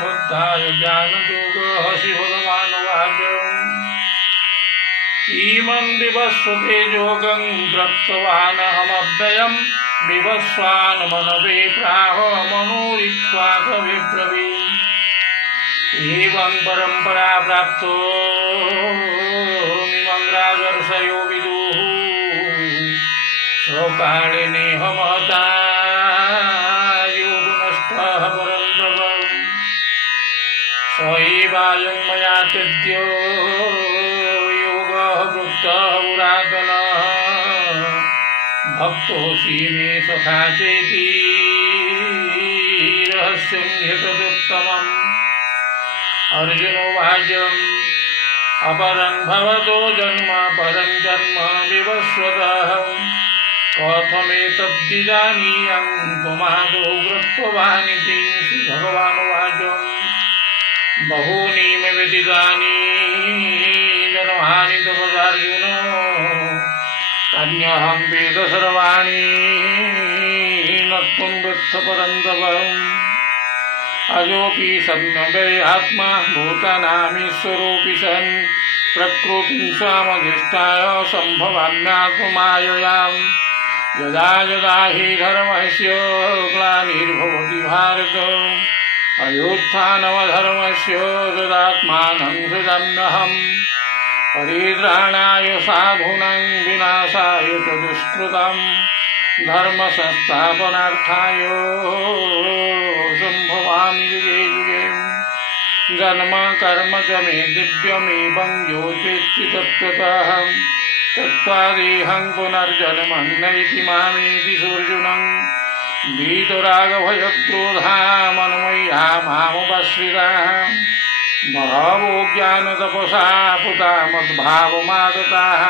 तत्त्वोद्धाय ज्ञानयोगः श्रीभगवानुवाच इमं विवस्वते योगं प्रोक्तवानहमव्ययं विवस्वान् मनवे प्राह मनोरित्वा कविब्रवीत् एवं परम्परा प्राप्तो मिमं राजर्षयो विदुः स्वकाले नेह महता योगनष्टः परन्तप स एवायं मया तद्यो योगः प्रोक्तः पुरातनः भक्तोऽसि मे सखा चेति रहस्यं ह्यतदुत्तमम् अर्जुनोवाच अपरं भवतो जन्म परं जन्म विवस्वतः कथमेतद्विजानीयं त्वमादौ गृह्णवानिति श्रीभगवानुवाच बहूनि मे व्यतीतानि जन्मानि तपसार्जुन अन्यहं वेद सर्वाणि न त्वं वेत्थ परन्तप अजोऽपि सन्नव्ययात्मा भूतानामीश्वरोऽपि सन् प्रकृतिं स्वामधिष्ठाय सम्भवाम्यात्ममाययां यदा यदा हि धर्मस्य ग्लानिर्भवति भारत अयोत्थानमधर्मस्य तदात्मानं सृजाम्यहम् परित्राणाय साधूनां विनाशाय च दुष्कृतां धर्म संस्थापनार्थाय सम्भवामि युगे युगे जन्म कर्म च मे दिव्यमेवं ज्योतिषि तत्त्वतः तत्त्वादेहं पुनर्जन्म नैति मामेति सोऽर्जुनं वीतरागभयक्रोधा मनमय्या मामुपश्रिताः बहवो ज्ञानतपसा पुता मद्भावमागताः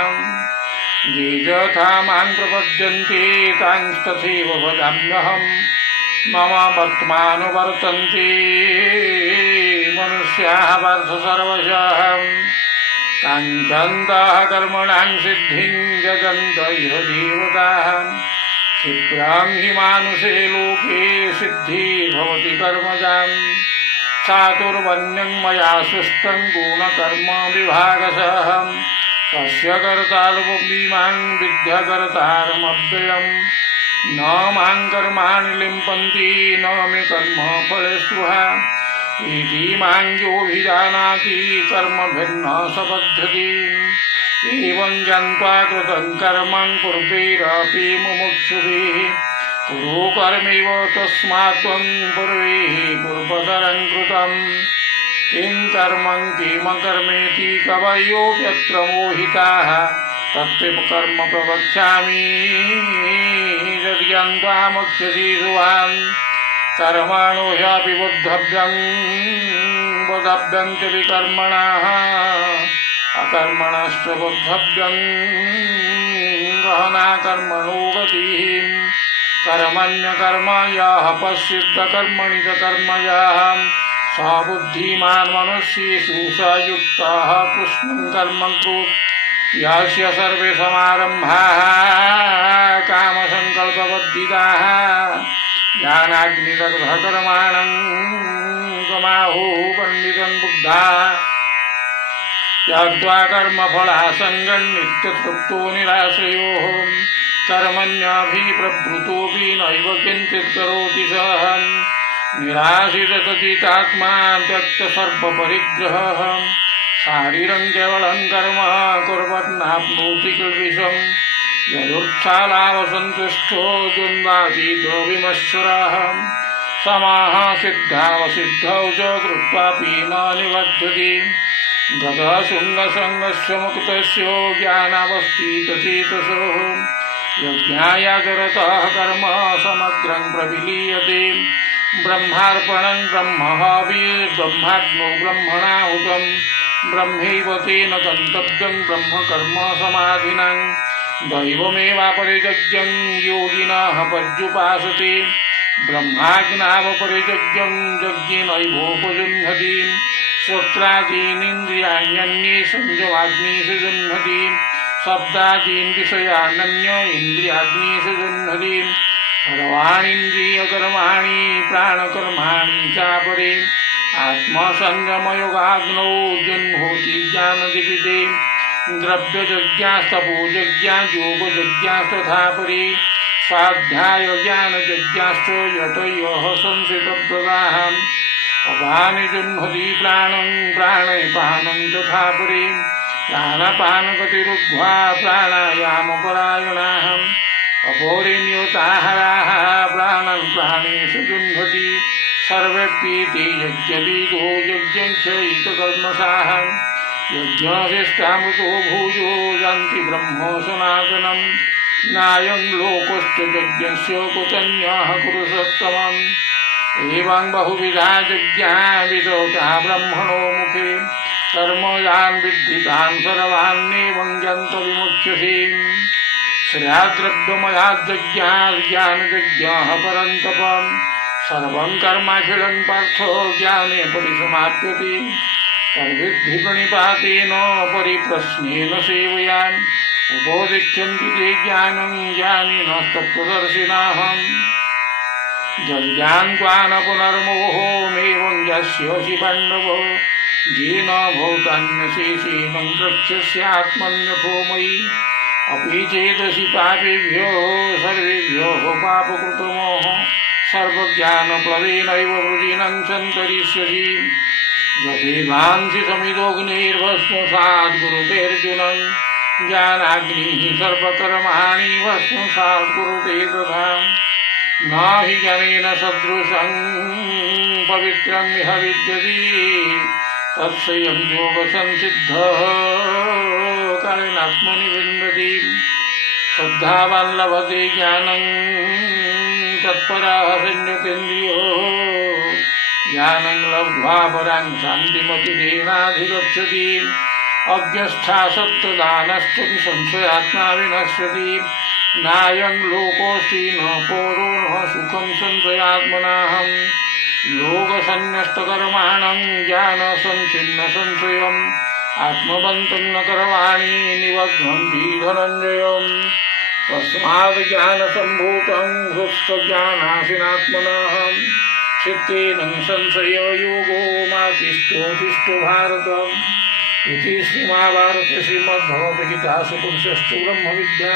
ये यथा मां प्रपद्यन्ते तांस्तथैव भजाम्यहम् मम वर्त्मानुवर्तन्ते मनुष्याः पार्थ सर्वशः काङ्क्षन्तः कर्मणां सिद्धिं यजन्त इह देवताः क्षिप्रं हि मानुषे लोके सिद्धिर्भवति कर्मजाम् चातुर्वर्ण्यं मया सृष्टं गुणकर्म विभागशः तस्य कर्तारमपीमां विद्याकर्तारमव्ययम् न मां कर्माणि लिम्पन्ति न मे कर्म फले स्पृहा इति मां योऽभिजानाति कर्म भिन्नः स बध्यति एवं ज्ञात्वा कृतं कर्मं पूर्वैरपि मुमुक्षुभिः कुरु कर्मैव तस्मात् त्वं पूर्वैः पूर्वतरं कृतं किं कर्मं किम कर्मेति कवयोऽप्यत्र मोहिताः तत्त्वकर्म प्रवक्ष्यामि यद्ज्ञात्वा मोक्ष्यसि शुभान् कर्मणो ह्यपि बोद्धव्यं च विकर्मणः अकर्मणश्च बोद्धव्यं गहना कर्मणो गतिः कर्मण्यकर्म यः पश्येत् कर्मणि च कर्म यः स बुद्धिमान् मनुष्येषु स युक्तः कृष्णं कर्म कुर्यात् यस्य सर्वे समारम्भाः कामसङ्कल्पवर्जिताः ज्ञानाग्निदग्धः कर्माणं समाहुः पण्डितं बुद्धाः त्यक्त्वा कर्मफलासङ्गं नित्यतृप्तो निराश्रयोः कर्मण्यभिप्रवृतोऽपि नैव किञ्चित् करोति सः निराशितचितात्मा त्यक्तसर्वपरिग्रहः शारीरं केवलं कर्म कुर्वन्नाप्नोति किल्बिषम् यदुत्सालावसन्तुष्टो द्वन्द्वातीतो विमत्सरः समाः सिद्धावसिद्धौ च कृत्वापि न निबध्यति गतः शून्यसङ्गस्य मुक्तस्य ज्ञानावस्थितचेतसोः यज्ञायाचरतः कर्म समग्रं प्रविलीयते ब्रह्मार्पणं ब्रह्महविर्ब्रह्माग्नौ ब्रह्मणाहुतं ब्रह्मैव तेन गन्तव्यं ब्रह्मकर्म समाधिना दैवमेवापरियज्ञं योगिनः पर्युपासते ब्रह्माज्ञावपरियज्ञं यज्ञेनैवोपजुह्नति श्रोत्रादीनीन्द्रियाण्यन्ये संयमाग्निषु जुह्नति शब्दादीन् विषयानन्य इन्द्रियाग्निषु जुह्नति सर्वाणीन्द्रियकर्माणि प्राणकर्माणि चापरे आत्मसंयमयोगाग्नौ जन्मोति ज्ञानदीपिते द्रव्ययज्ञास्तपोयज्ञा योगयज्ञास्तथा परि स्वाध्यायज्ञानयज्ञाश्च यतयः संसितप्रदाः अपानि जन्मति प्राणं प्राणपानं तथा परि प्राणपानगतिरुद्ध्वा प्राणायामपरायणाः अपोरिनियताहाराः प्राणं प्राणेषु जुह्वति सर्वेऽपि यज्ञविदो यज्ञैश्चैतकर्मसाः यज्ञशिष्टामृतो भूयो यान्ति ब्रह्म सनातनं नायं लोकश्च यज्ञस्य कुतन्यः पुरुषोत्तमम् एवं बहुविधा यज्ञा विदोता ब्रह्मणो मुखे कर्मयान् विद्धितान् सर्वान्नेवं यन्तविमुच्यसे श्रेयाद्रव्यमयाद्यज्ञात् ज्ञानयज्ञः परन्तपं सर्वं कर्माखिलं पार्थो ज्ञाने परिसमाप्यते तद्विद्धि प्रणिपातेन परिप्रश्नेन सेवया उपदिच्छन्ति ते ज्ञानं ज्ञानिनस्तत्त्वदर्शिनः यज्ञान्त्वा न पुनर्मोहमेवं यस्योऽसि पाण्डव येन भूतान्यशेषेण द्रक्ष्यस्यात्मन्यथो मयि अपि चेदसि पापेभ्यो सर्वेभ्यो पापकृतमोः सर्वज्ञानप्लवेनैव वृजिनं सन्तरिष्यसि यथेवांसि समिदोऽग्निर्भस्मसात् कुरुतेऽर्जुनं ज्ञानाग्निः सर्वकर्माणि भस्मसात् कुरुते तथा न हि ज्ञानेन सदृशं पवित्रं इह विद्यते तत्स्वयं योगसंसिद्धः कालेनात्मनि विन्दति श्रद्धावान् लभते ज्ञानं तत्परः संयतेन्द्रियो ज्ञानं लब्ध्वा परां शान्तिमतिरेणाधिगच्छति अज्ञस्थासक्तदानश्च संशयात्मा विनश्यति नायं लोकोऽस्ति न परो न सुखं संशयात्मनाहं योगसन्न्यस्तकर्माणं ज्ञानसंच्छिन्न संशयम् आत्मबन्धं न कर्माणि निबध्नन्ति धनञ्जयम् तस्मात् ज्ञानसम्भूतं हृत्स्वज्ञानासीनात्मनः चित्तेन संशययोगो मा तिष्ठो भारत इति श्रीमहाभारते श्रीमद्भगवद्गीतासु उपनिषत्सु ब्रह्मविद्या